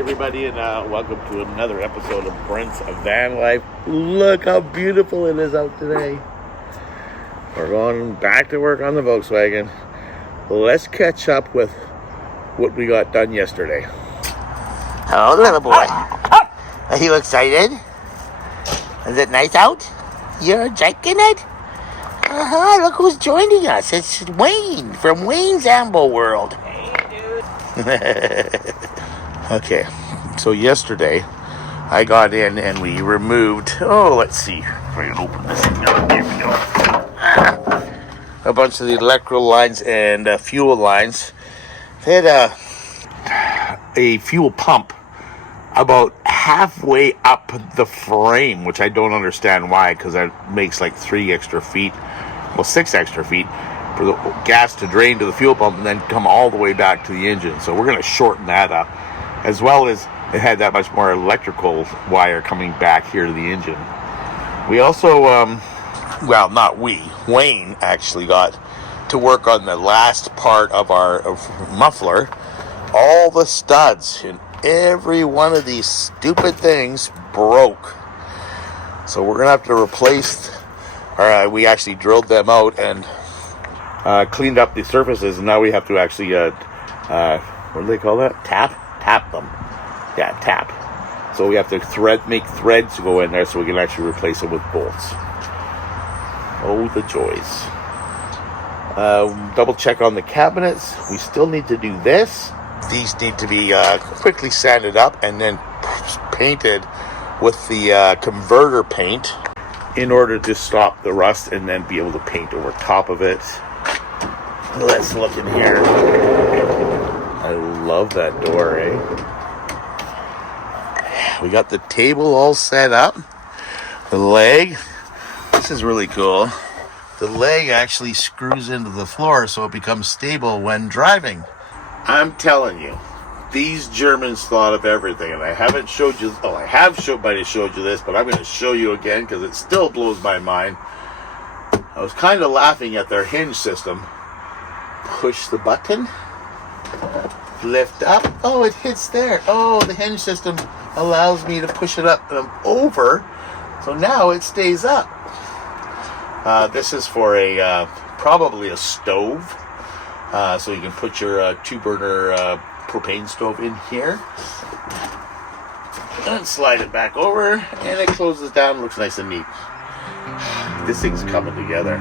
everybody, and welcome to another episode of Brent's VanLife. Look how beautiful it is out today. We're going back to work on the Volkswagen. Let's catch up with what we got done yesterday. Hello, little boy. Are you excited? Is it nice out? You're liking it? Look who's joining us. It's Wayne from Wayne's Ambo World. Okay, so yesterday I got in and we removed, let's see, if I can open this thing up. Here we go. A bunch of the electrical lines and fuel lines. They had a fuel pump about halfway up the frame, which I don't understand why, because that makes like 6 extra feet for the gas to drain to the fuel pump and then come all the way back to the engine. So we're going to shorten that up, as well as it had that much more electrical wire coming back here to the engine. We also, Wayne actually got to work on the last part of our muffler. All the studs in every one of these stupid things broke. So we're going to have to replace, we actually drilled them out and cleaned up the surfaces, and now we have to actually, what do they call that? Tap them. Yeah, tap. So we have to make threads to go in there so we can actually replace it with bolts. Oh, the joys. Double check on the cabinets. We still need to do this. These need to be quickly sanded up and then painted with the converter paint in order to stop the rust and then be able to paint over top of it. Let's look in here. I love that door, eh? We got the table all set up. The leg. This is really cool. The leg actually screws into the floor so it becomes stable when driving. I'm telling you, these Germans thought of everything, and I haven't showed you. I have might have showed you this, but I'm going to show you again because it still blows my mind. I was kind of laughing at their hinge system. Push the button, lift up. Oh, it hits there. Oh, the hinge system allows me to push it up and over, so now it stays up. This is for probably a stove, so you can put your 2-burner propane stove in here and slide it back over, and it closes down. Looks nice and neat. This thing's coming together.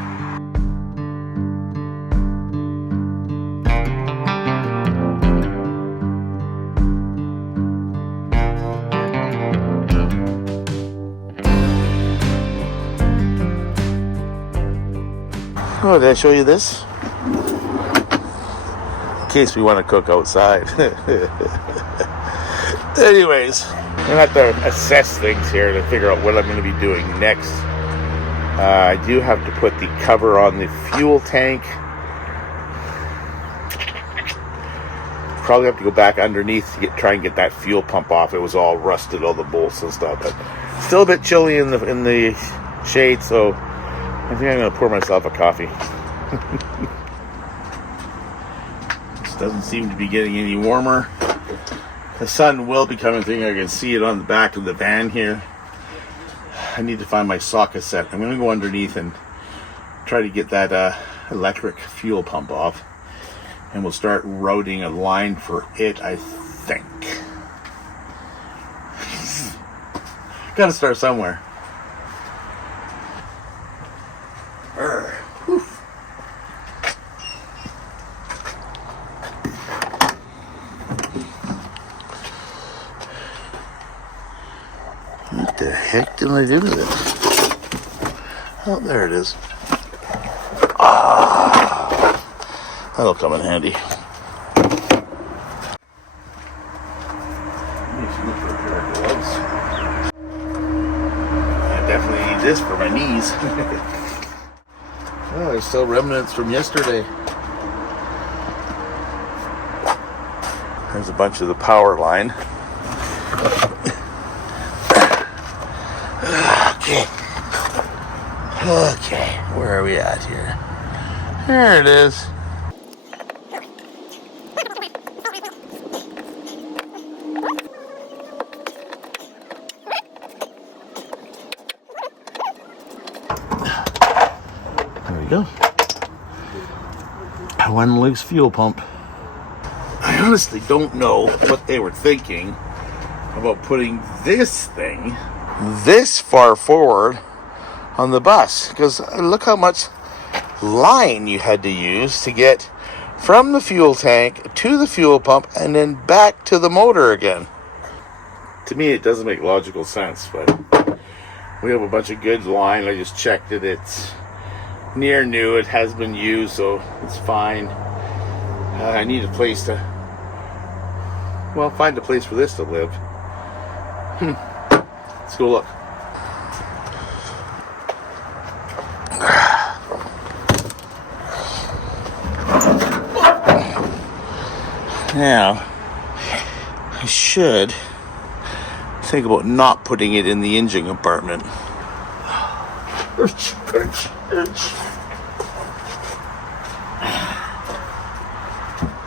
Oh, did I show you this? In case we want to cook outside. Anyways, I'm going to have to assess things here to figure out what I'm going to be doing next. I do have to put the cover on the fuel tank. Probably have to go back underneath to try and get that fuel pump off. It was all rusted, all the bolts and stuff, but still a bit chilly in the shade, so I think I'm going to pour myself a coffee. This doesn't seem to be getting any warmer. The sun will be coming through. I can see it on the back of the van here. I need to find my socket set. I'm going to go underneath and try to get that electric fuel pump off. And we'll start routing a line for it, I think. Got to start somewhere. What the heck did I do to this? Oh, there it is. That'll come in handy. I definitely need this for my knees. Oh, there's still remnants from yesterday. There's a bunch of the power line. Okay, where are we at here? There it is. you go. One loose fuel pump. I honestly don't know what they were thinking about putting this thing this far forward on the bus, because look how much line you had to use to get from the fuel tank to the fuel pump and then back to the motor again. To me, it doesn't make logical sense, but we have a bunch of good line. I just checked it. It's near new. It has been used, so it's fine. I need a place to, well, find a place for this to live. Let's go look. Now, I should think about not putting it in the engine compartment.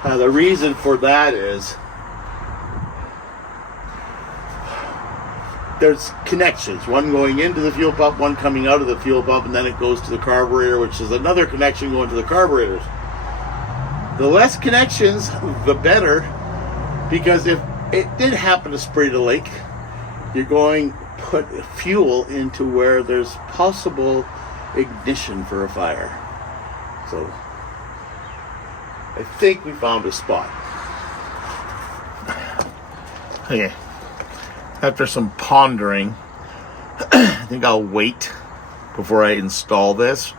The reason for that is there's connections, one going into the fuel pump, one coming out of the fuel pump, and then it goes to the carburetor, which is another connection going to the carburetors. The less connections, the better, because if it did happen to spray the leak, you're going to put fuel into where there's possible ignition for a fire. So I think we found a spot. Okay. After some pondering, I think I'll wait before I install this.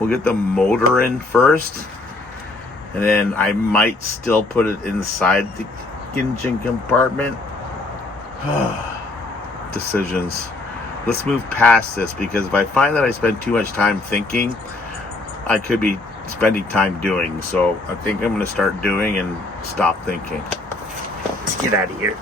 We'll get the motor in first, and then I might still put it inside the engine compartment. Decisions. Let's move past this, because if I find that I spend too much time thinking, I could be spending time doing. So I think I'm going to start doing and stop thinking. Let's get out of here.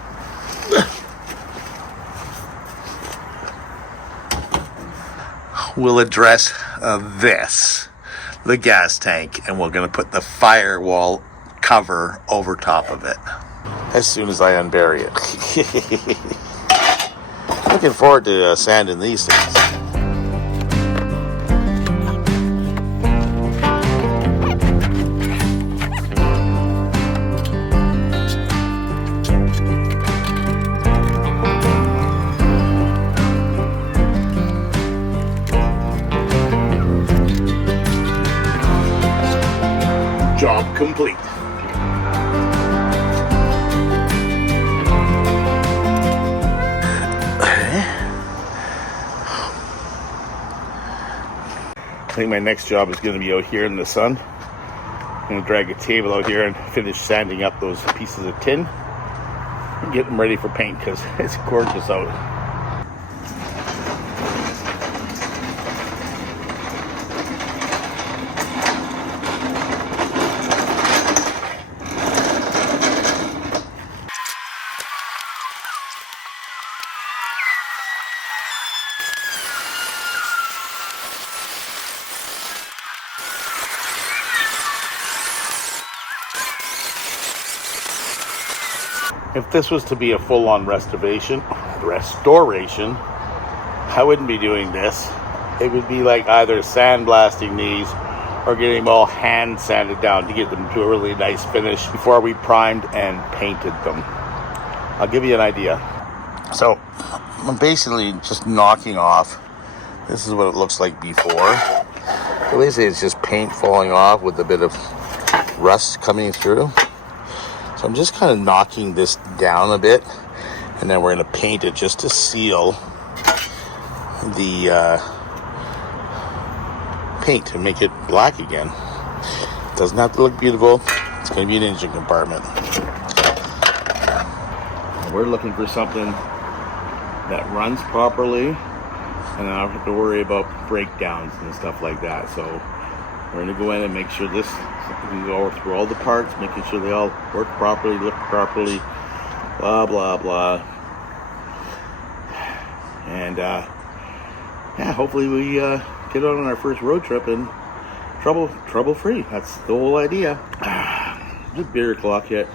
We'll address the gas tank, and we're going to put the firewall cover over top of it as soon as I unbury it. Looking forward to sanding these things. Job complete. I think my next job is going to be out here in the sun. I'm going to drag a table out here and finish sanding up those pieces of tin and get them ready for paint, because it's gorgeous out. If this was to be a full-on restoration, I wouldn't be doing this. It would be like either sandblasting these or getting them all hand sanded down to get them to a really nice finish before we primed and painted them. I'll give you an idea. So I'm basically just knocking off. This is what it looks like before. So basically it's just paint falling off with a bit of rust coming through. So I'm just kind of knocking this down a bit, and then we're going to paint it just to seal the paint and make it black again. It doesn't have to look beautiful. It's going to be an engine compartment. We're looking for something that runs properly, and I don't have to worry about breakdowns and stuff like that. So we're going to go in and make sure this, we go through all the parts, making sure they all work properly, look properly, blah, blah, blah. And, yeah, hopefully we get on our first road trip and trouble-free. That's the whole idea. Just beer o'clock yet.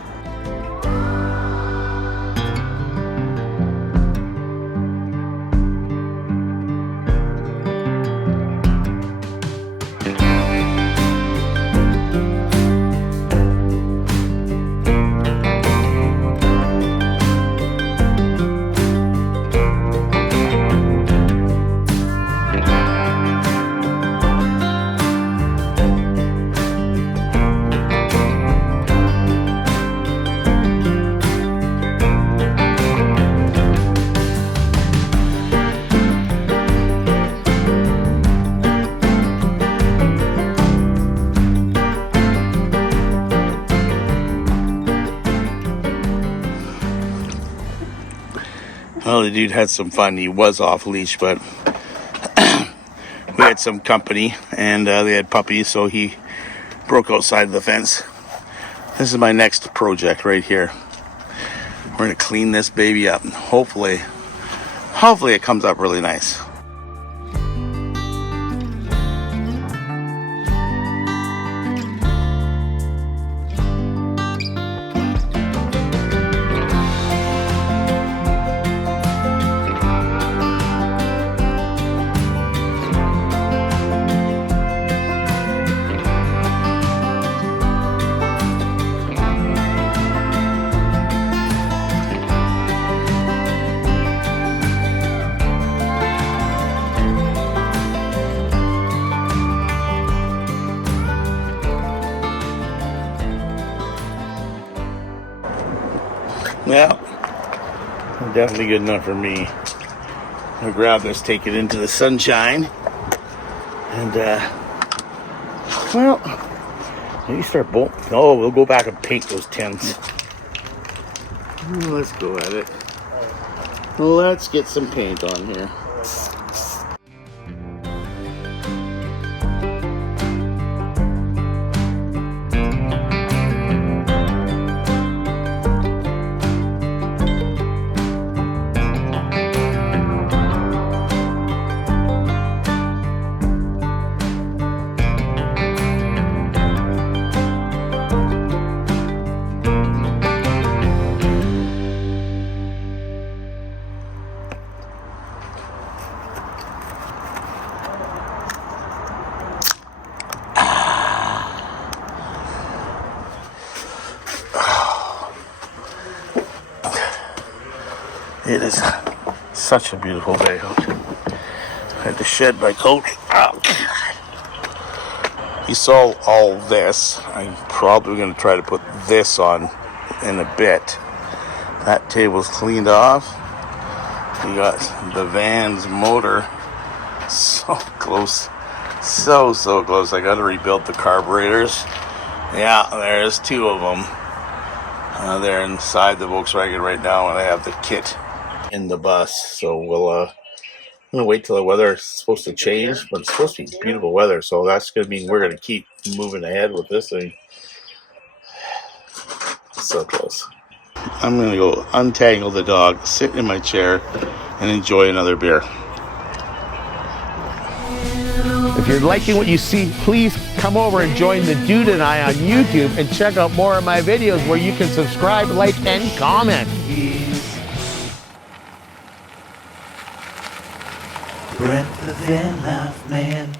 Well, the dude had some fun. He was off leash, but we had some company, and they had puppies, so he broke outside the fence. This is my next project right here. We're gonna clean this baby up, and hopefully it comes up really nice. Well, definitely good enough for me. I'll grab this, take it into the sunshine, and well, maybe start bolting. Oh, we'll go back and paint those tins. Let's go at it. Let's get some paint on here. It is such a beautiful day out. I had to shed my coat. Oh, God. You saw all this. I'm probably going to try to put this on in a bit. That table's cleaned off. We got the van's motor so close. So close. I got to rebuild the carburetors. Yeah, there's two of them. They're inside the Volkswagen right now, and I have the kit in the bus. So I'm gonna wait till the weather is supposed to change, but it's supposed to be beautiful weather, so that's gonna mean we're gonna keep moving ahead with this thing. So close. I'm gonna go untangle the dog, sit in my chair, and enjoy another beer. If you're liking what you see, please come over and join the Dude and I on YouTube and check out more of my videos where you can subscribe, like, and comment. Brent the VanLife man.